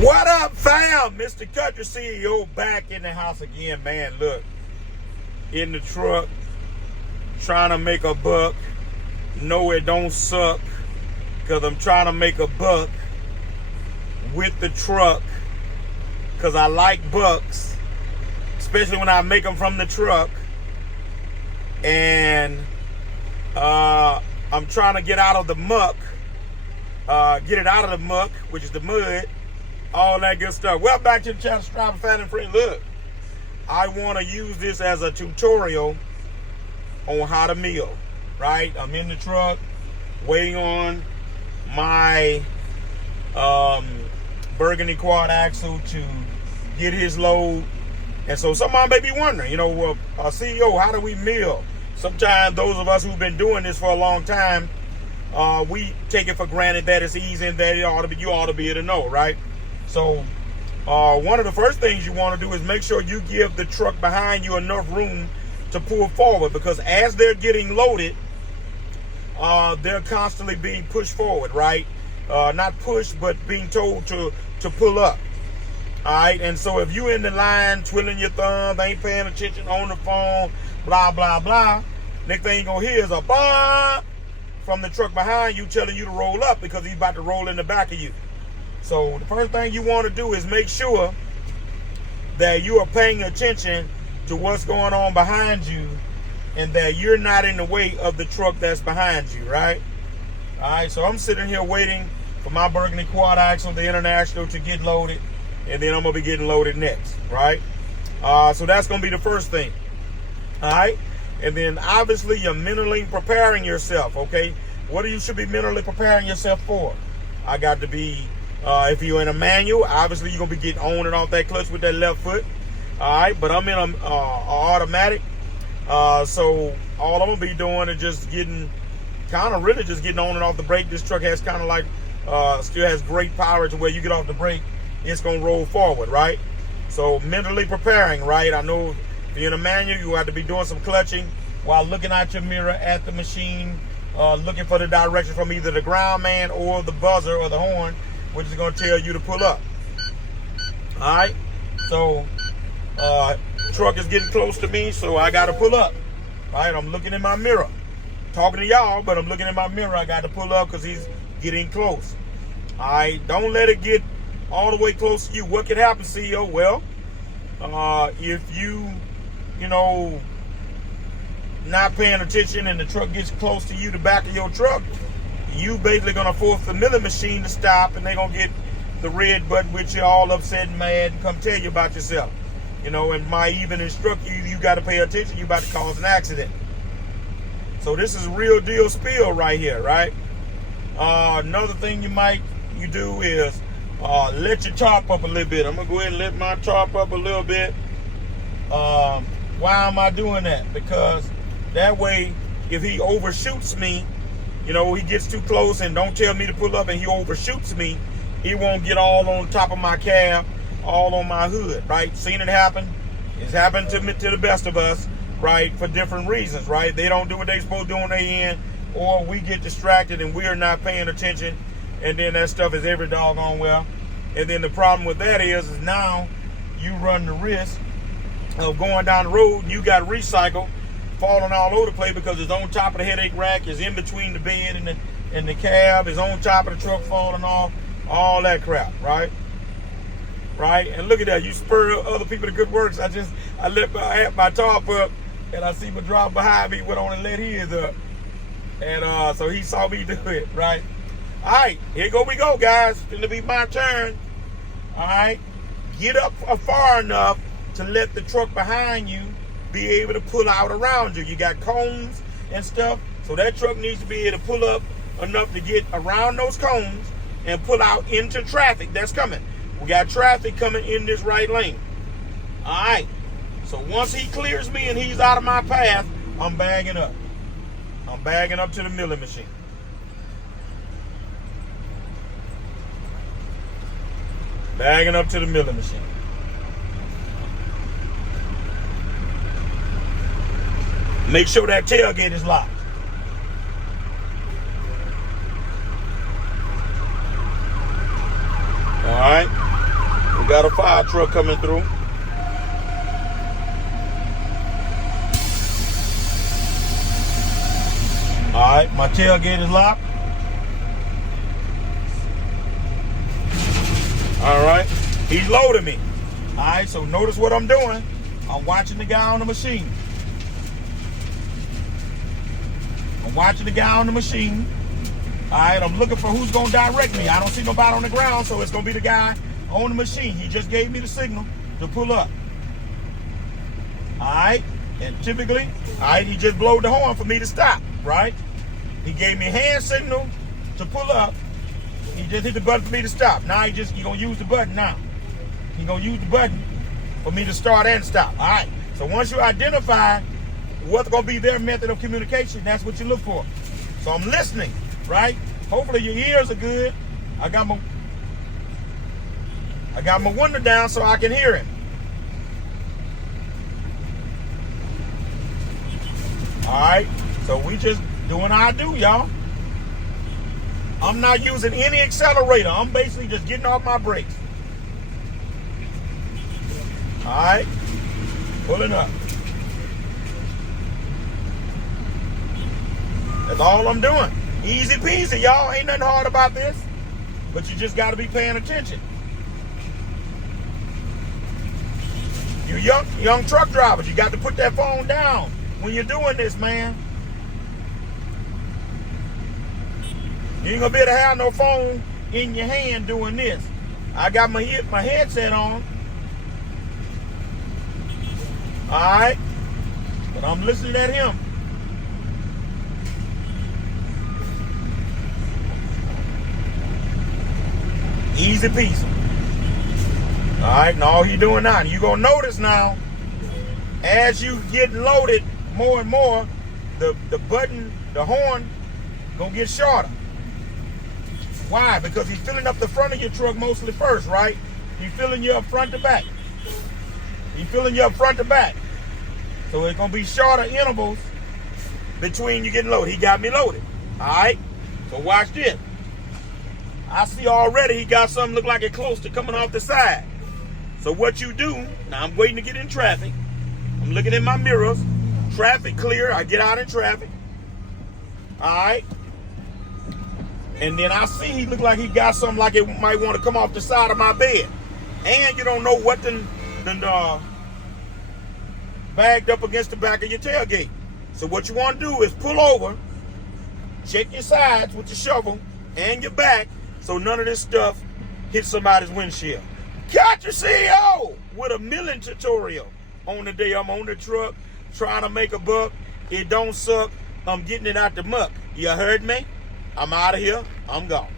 What up, fam? Mr. Country CEO back in the house again, man. Look, in the truck, trying to make a buck. No, it don't suck, because I'm trying to make a buck with the truck, because I like bucks, especially when I make them from the truck. And I'm trying to get out of the muck, get it out of the muck, which is the mud, all that good stuff. Well, back to the channel, Striving Fat and Free. Look, I want to use this as a tutorial on how to mill, right? I'm in the truck waiting on my Burgundy quad axle to get his load. And so somebody may be wondering, CEO, how do we mill? Sometimes those of us who've been doing this for a long time, we take it for granted that it's easy and that you ought to be able to know, right? So one of the first things you want to do is make sure you give the truck behind you enough room to pull forward, because as they're getting loaded, they're constantly being pushed forward, right? Not pushed, but being told to pull up. All right, and so if you in the line twiddling your thumbs, ain't paying attention on the phone, blah, blah, blah, next thing you're going to hear is a bah from the truck behind you telling you to roll up, because he's about to roll in the back of you. So the first thing you want to do is make sure that you are paying attention to what's going on behind you, and that you're not in the way of the truck that's behind you, right? All right, so I'm sitting here waiting for my Burgundy quad axle, the International, to get loaded, and then I'm going to be getting loaded next, right? So that's going to be the first thing, all right? And then obviously you're mentally preparing yourself, okay? What do you should be mentally preparing yourself for? I got to be, if you're in a manual, obviously you're going to be getting on and off that clutch with that left foot, all right? But I'm in a automatic, so all I'm going to be doing is just getting, really just getting on and off the brake. This truck has kind of like, still has great power to where you get off the brake, it's going to roll forward, right? So mentally preparing, right? I know if you're in a manual, you have to be doing some clutching while looking out your mirror at the machine, looking for the direction from either the ground man or the buzzer or the horn, which is going to tell you to pull up. All right? So truck is getting close to me, so I got to pull up. All right? I'm looking in my mirror. Talking to y'all, but I'm looking in my mirror. I got to pull up because he's getting close. All right? Don't let it get all the way close to you. What could happen, CEO? Well, if you not paying attention and the truck gets close to you, the back of your truck, you basically gonna force the milling machine to stop, and they're gonna get the red button with you all upset and mad and come tell you about yourself. And might even instruct you got to pay attention, you about to cause an accident. So this is real deal spill right here, right? Another thing you do is let your top up a little bit. I'm gonna go ahead and let my top up a little bit. Why am I doing that? Because that way, if he overshoots me, he gets too close and don't tell me to pull up, and he overshoots me, he won't get all on top of my cab, all on my hood, right? Seen it happen. It's happened to the best of us, right? For different reasons, right? They don't do what they supposed to do on their end, or we get distracted and we're not paying attention, and then that stuff is every doggone well. And then the problem with that is now you run the risk of going down the road and you got recycle falling all over the place, because it's on top of the headache rack, it's in between the bed and the cab, it's on top of the truck falling off, all that crap, right? Right? And look at that, you spur other people to good works. I had my top up, and I see my drop behind me, went on and let his up. And so he saw me do it, right? All right, here we go, guys. It's gonna be my turn. All right, get up far enough to let the truck behind you be able to pull out around you. You got cones and stuff, so that truck needs to be able to pull up enough to get around those cones and pull out into traffic that's coming. We got traffic coming in this right lane. All right, so once he clears me and he's out of my path, I'm bagging up. I'm bagging up to the milling machine. Bagging up to the milling machine. Make sure that tailgate is locked. All right. We got a fire truck coming through. Alright, my tailgate is locked. Alright, he's loading me. Alright, so notice what I'm doing. I'm watching the guy on the machine. Alright, I'm looking for who's going to direct me. I don't see nobody on the ground, so it's going to be the guy on the machine. He just gave me the signal to pull up. Alright, and typically, alright, he just blowed the horn for me to stop, right? He gave me a hand signal to pull up. He just hit the button for me to stop. Now he gonna use the button now. He gonna use the button for me to start and stop. All right. So once you identify what's gonna be their method of communication, that's what you look for. So I'm listening, right? Hopefully your ears are good. I got my window down so I can hear him. All right. So we just doing how I do, y'all. I'm not using any accelerator. I'm basically just getting off my brakes. All right, pulling up. That's all I'm doing. Easy peasy, y'all. Ain't nothing hard about this. But you just got to be paying attention. You young truck drivers, you got to put that phone down when you're doing this, man. You ain't gonna be able to have no phone in your hand doing this. I got my headset on. Alright. But I'm listening at him. Easy peasy. Alright, and all he doing now. You're gonna notice now, as you get loaded more and more, the button, the horn, gonna get shorter. Why? Because he's filling up the front of your truck mostly first, right? He's filling you up front to back. So it's going to be shorter intervals between you getting loaded. He got me loaded. All right? So watch this. I see already he got something look like it close to coming off the side. So what you do, now I'm waiting to get in traffic. I'm looking in my mirrors. Traffic clear. I get out in traffic. All right? And then I see he look like he got something like it might want to come off the side of my bed. And you don't know what done bagged up against the back of your tailgate. So what you want to do is pull over, check your sides with your shovel and your back so none of this stuff hits somebody's windshield. Catch your CEO with a milling tutorial on the day I'm on the truck trying to make a buck. It don't suck. I'm getting it out the muck. You heard me? I'm out of here. I'm gone.